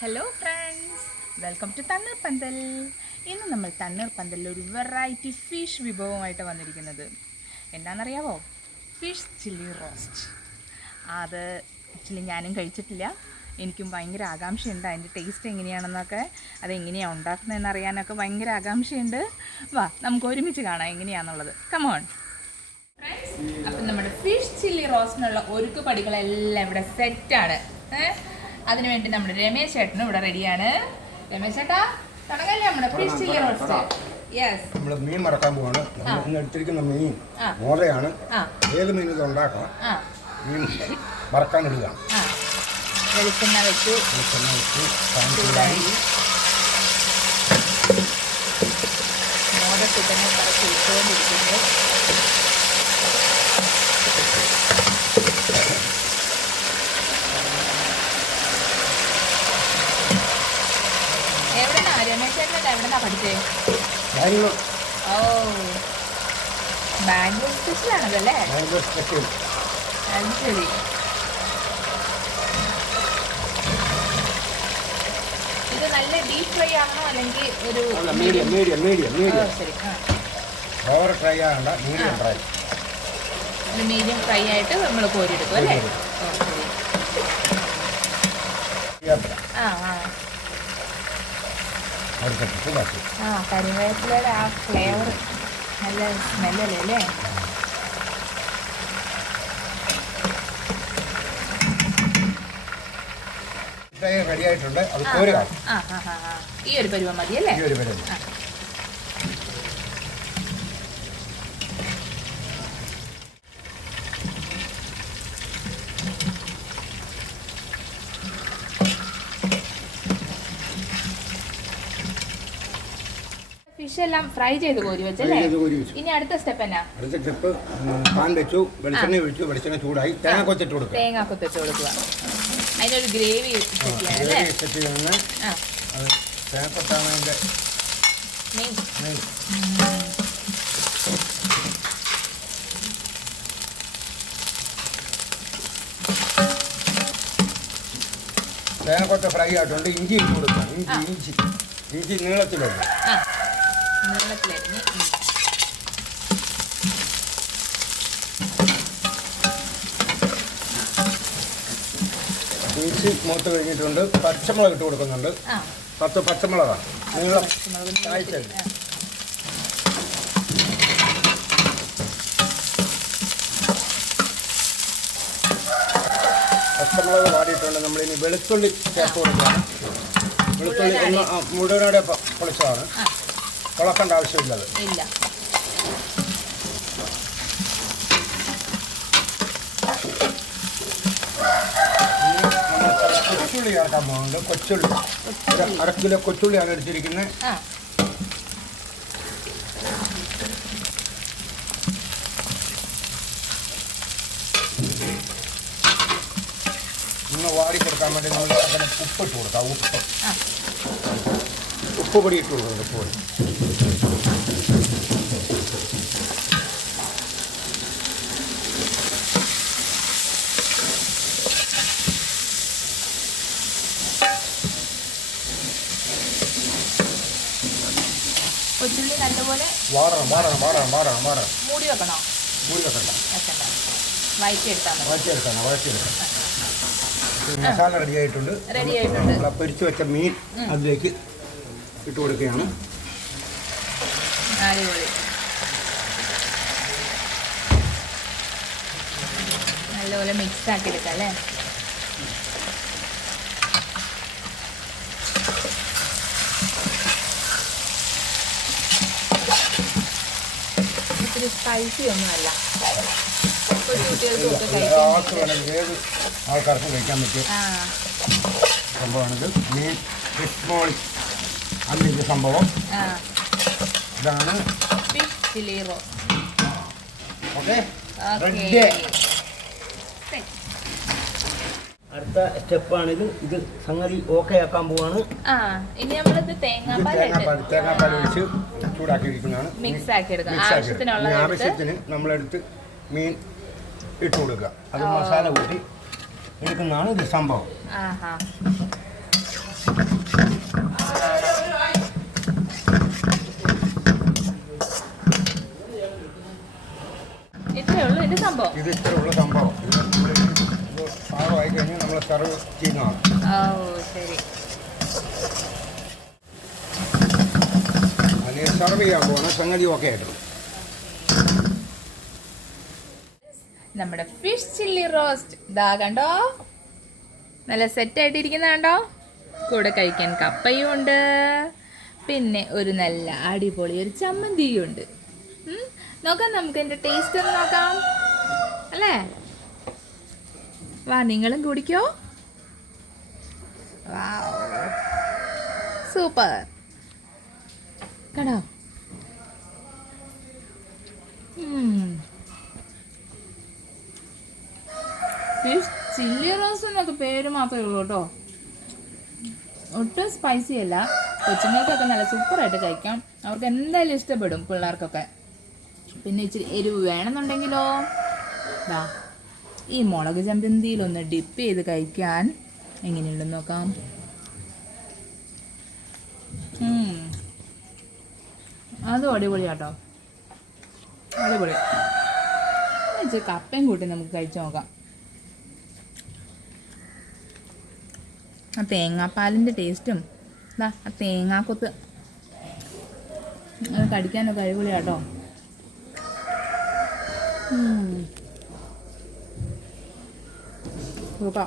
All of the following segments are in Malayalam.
ഹലോ ഫ്രണ്ട്സ് വെൽക്കം ടു തണ്ണീർ പന്തൽ ഇന്ന് നമ്മൾ തണ്ണീർ പന്തലിൽ ഒരു വെറൈറ്റി ഫിഷ് വിഭവമായിട്ട് വന്നിരിക്കുന്നത്. എന്താണെന്നറിയാവോ? ഫിഷ് ചില്ലി റോസ്റ്റ് അത് ആക്ച്വലി ഞാനും കഴിച്ചിട്ടില്ല. എനിക്കും ഭയങ്കര ആകാംക്ഷയുണ്ട് അതിന്റെ ടേസ്റ്റ് എങ്ങനെയാണെന്നൊക്കെ അതെങ്ങനെയാണ് ഉണ്ടാക്കുന്നതെന്ന് അറിയാനൊക്കെ ഭയങ്കര ആകാംക്ഷയുണ്ട്. വാ നമുക്ക് ഒരുമിച്ച് കാണാം എങ്ങനെയാണെന്നുള്ളത് കമോൺ ഫ്രണ്ട്സ് അപ്പം നമ്മുടെ ഫിഷ് ചില്ലി റോസ്റ്റിനുള്ള ഒരുക്ക് പടികളെല്ലാം ഇവിടെ സെറ്റാണ് അതിനുവേണ്ടി നമ്മുടെ രമേശ് ചേട്ടനും ഇവിടെ റെഡിയാണ്. രമേശ് ചേട്ടാ തുടങ്ങല്ലേ നമ്മുടെ ഫിഷ് ചില്ലി റോസ്റ്റ് യെസ് നമ്മൾ മീൻ മറക്കാൻ പോവാണ്. നമ്മൾ ഇന്ന് എടുത്തിരിക്കുന്ന മീൻ ആ. മോതയാണ്. ആ. ഏത് മീൻ ഇത് ഉണ്ടാക്കാം? ആ. മീൻ മറക്കാൻ ഇടുക. ആ. വെളിച്ചെണ്ണ വെച്ചു. വെളിച്ചെണ്ണ ചൂടായി. ചൂടായി. ഇട്ടുകൊണ്ടിരിക്കുന്നു. ബാംഗ്ലൂർ ഓ. ബാംഗ്ലൂർ സ്പെഷ്യലാണതല്ലേ? ബാംഗ്ലൂർ സ്പെഷ്യൽ. അത് ശരി ഇത് നല്ല ഡീപ് ഫ്രൈ ആണോ അല്ലെങ്കിൽ ഒരു മീഡിയം മീഡിയം മീഡിയം മീഡിയം. ശരി. ആ. ഓവർ ഫ്രൈ ആകണ്ട മീഡിയം ഫ്രൈ ഒരു മീഡിയം ഫ്രൈ ആയിട്ട് നമ്മൾ കോരിയെടുക്കും അല്ലേ. ആ ആ. അടുത്തിട്ട് ചൂടാക്കി ആ കരിവേപ്പിലയുടെ ആ ഫ്ലേവർ നല്ല സ്മെല്ലല്ലേ അല്ലേ റെഡിയായിട്ടുണ്ട് അത് കോരുക. ആ ആ ആ ആ. ഈ ഒരു പരുവം മതി അല്ലേ? ഈ ഒരു പേര് ഫിഷ് എല്ലാം ഫ്രൈ ചെയ്ത് കോരി വെച്ചല്ലേ? ഇത് കോരി വെച്ചു. ഇനി അടുത്ത സ്റ്റെപ്പ് എന്നാ? അടുത്ത സ്റ്റെപ്പ് പാൻ വെച്ചു വെളിച്ചെണ്ണ ഒഴിച്ചു വെളിച്ചെണ്ണ ചൂടായി. തേങ്ങ കൊച്ചിട്ട് കൊടുക്കുക. തേങ്ങ കൊത്തിട്ട് കൊടുക്കുക. അതിനൊരു ഗ്രേവി സെറ്റ് ചെയ്യാൻ അല്ലേ? ആ. അത് മീൻ തേങ്ങ ഫ്രൈ ആയിട്ടുണ്ട്. ഇഞ്ചി ഇട്ട് കൊടുക്കുക. ഇഞ്ചി. ഇഞ്ചി. ഇഞ്ചി നീളത്തിലുണ്ട് ആ. നീളത്തിലരിഞ്ഞ്. ഇഞ്ചി മൂത്ത് കഴിഞ്ഞിട്ടുണ്ട്. പച്ചമുളക് ഇട്ട് കൊടുക്കുന്നുണ്ട്. പത്ത് പച്ചമുളകാണ് നീളം പച്ചമുളക് കായ്ച്ചത്. പച്ചമുളക് വാടിയിട്ടുണ്ട്. നമ്മളിനി വെളുത്തുള്ളി ചേർത്ത് കൊടുക്കുകയാണ്. വെളുത്തുള്ളി മുഴുവനോടെ പൊളിച്ചതാണ്. ആ പൊളക്കേണ്ട ആവശ്യമില്ലത്. ഇല്ല. കൊച്ചുള്ളി ചേർക്കാൻ പോകുന്നുണ്ട്. കൊച്ചുള്ളി. ഒരു അര കിലോ കൊച്ചുള്ളിയാണ് എടുത്തിരിക്കുന്നത് ഒന്ന് വാടി കൊടുക്കാൻ വേണ്ടി നമ്മൾ അതിന് ഉപ്പ് ഇട്ട് കൊടുക്കാം ഉപ്പ്. ആ ഉപ്പ് പൊടി ഇട്ട് കൊടുക്കുന്നുണ്ട് ഉപ്പ് പൊടി കൊച്ചുള്ളി നല്ലപോലെ വാടണം വാടണം വാടണം വാടണം വാടണം മൂടി വെക്കണോ മൂടി വെക്കണ്ട വെക്കണ്ട വഴറ്റിയെടുത്താൽ മതി വഴറ്റിയെടുക്കണം വഴറ്റിയെടുക്കണം ഈ മസാല റെഡി ആയിട്ടുണ്ട് Ready ആയിട്ടുണ്ട്. നമ്മൾ പൊരിച്ച് വെച്ച മീൻ അതിലേക്ക് ഇട്ട് കൊടുക്കുകയാണ്. അടിപൊളി. നല്ലപോലെ മിക്സ് ആക്കി എടുക്കാം അല്ലേ? ഇത്തിരി സ്പൈസി ഒന്നുമല്ല ആൾക്കാർക്ക് കഴിക്കാൻ പറ്റും സംഭവമാണെങ്കിൽ പറ്റിയ സംഭവമാണിത്. മീൻ ഫിഷ് മോൾ അന്നിന്റെ സംഭവം. ഇതാണ്. ചില്ലി റോ ഓക്കെ. അടുത്ത സ്റ്റെപ്പാണിത് ഇത് സംഗതി ഓക്കെ ആക്കാൻ പോവാണ്. ഇനി നമ്മളിത് തേങ്ങാപ്പാൽ തേങ്ങാപ്പാൽ ഒഴിച്ച് ചൂടാക്കിയിരിക്കുന്നതാണ്. മിക്സ് ആക്കി എടുക്കാം ആവശ്യത്തിനുള്ള ആവശ്യത്തിന് നമ്മളെടുത്ത് മീൻ ഇട്ട് കൊടുക്കുക. അത്. മസാല കൂട്ടി എടുക്കുന്നതാണ് ഇത് സംഭവം. സംഭവം? ഇത് ഇത്ര ഉള്ള സംഭവം പാകമായി കഴിഞ്ഞാൽ നമ്മൾ സർവ് ചെയ്യുന്നതാണ്. ഓ ശരി. അതിന് സെർവ് ചെയ്യാൻ പോകുന്ന സംഗതി നമ്മുടെ ഫിഷ് ചില്ലി റോസ്റ്റ് ഇതാ കണ്ടോ? നല്ല സെറ്റ് ആയിട്ടിരിക്കുന്ന കണ്ടോ കൂടെ കഴിക്കാൻ കപ്പയും ഉണ്ട്. പിന്നെ ഒരു നല്ല അടിപൊളി ഒരു ചമ്മന്തിയും ഉണ്ട്. നോക്കാം നമുക്ക് എന്റെ ടേസ്റ്റ് ഒന്ന് നോക്കാം. അല്ലേ? വാ നിങ്ങളും കുടിക്കോ? സൂപ്പർ. കടോ ചില്ലി റോസ് എന്നൊക്കെ പേര് മാത്രമേ ഉള്ളൂ കേട്ടോ. ഒട്ടും സ്പൈസി അല്ല. കൊച്ചുങ്ങൾക്കൊക്കെ നല്ല സൂപ്പറായിട്ട് കഴിക്കാം. അവർക്ക് എന്തായാലും ഇഷ്ടപ്പെടും പിള്ളേർക്കൊക്കെ. പിന്നെ ഇച്ചിരി എരിവ് വേണമെന്നുണ്ടെങ്കിലോ? ദാ ഈ മുളക് ചമ്പന്തിയിലൊന്ന് ഡിപ്പ് ചെയ്ത് കഴിക്കാൻ എങ്ങനെയുണ്ടെന്ന് നോക്കാം. അത് അടിപൊളിയാട്ടോ. അടിപൊളി. കപ്പയും കൂട്ടി നമുക്ക് കഴിച്ചു നോക്കാം. ആ തേങ്ങാപ്പാലിന്റെ ടേസ്റ്റും ഇതാ ആ തേങ്ങാക്കൊത്ത്. കടിക്കാനൊക്കെ അടിപൊളിയാട്ടോ. ഉം. സൂപ്പർ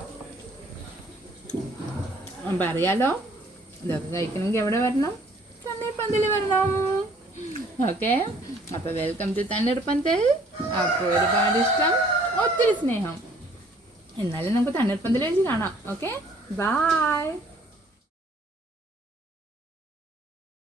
അപ്പം അറിയാലോ ഇതൊക്കെ കഴിക്കണമെങ്കിൽ എവിടെ വരണം? തണ്ണീർപ്പന്തൽ വരണം. ഓക്കെ? അപ്പോൾ വെൽക്കം ടു തണ്ണീർപ്പന്തൽ അപ്പോൾ ഒരുപാട് ഇഷ്ടം ഒത്തിരി സ്നേഹം. എന്നാലും നമുക്ക് തണ്ണീർപ്പന്തൽ വെച്ച് കാണാം. ഓക്കെ? ബൈ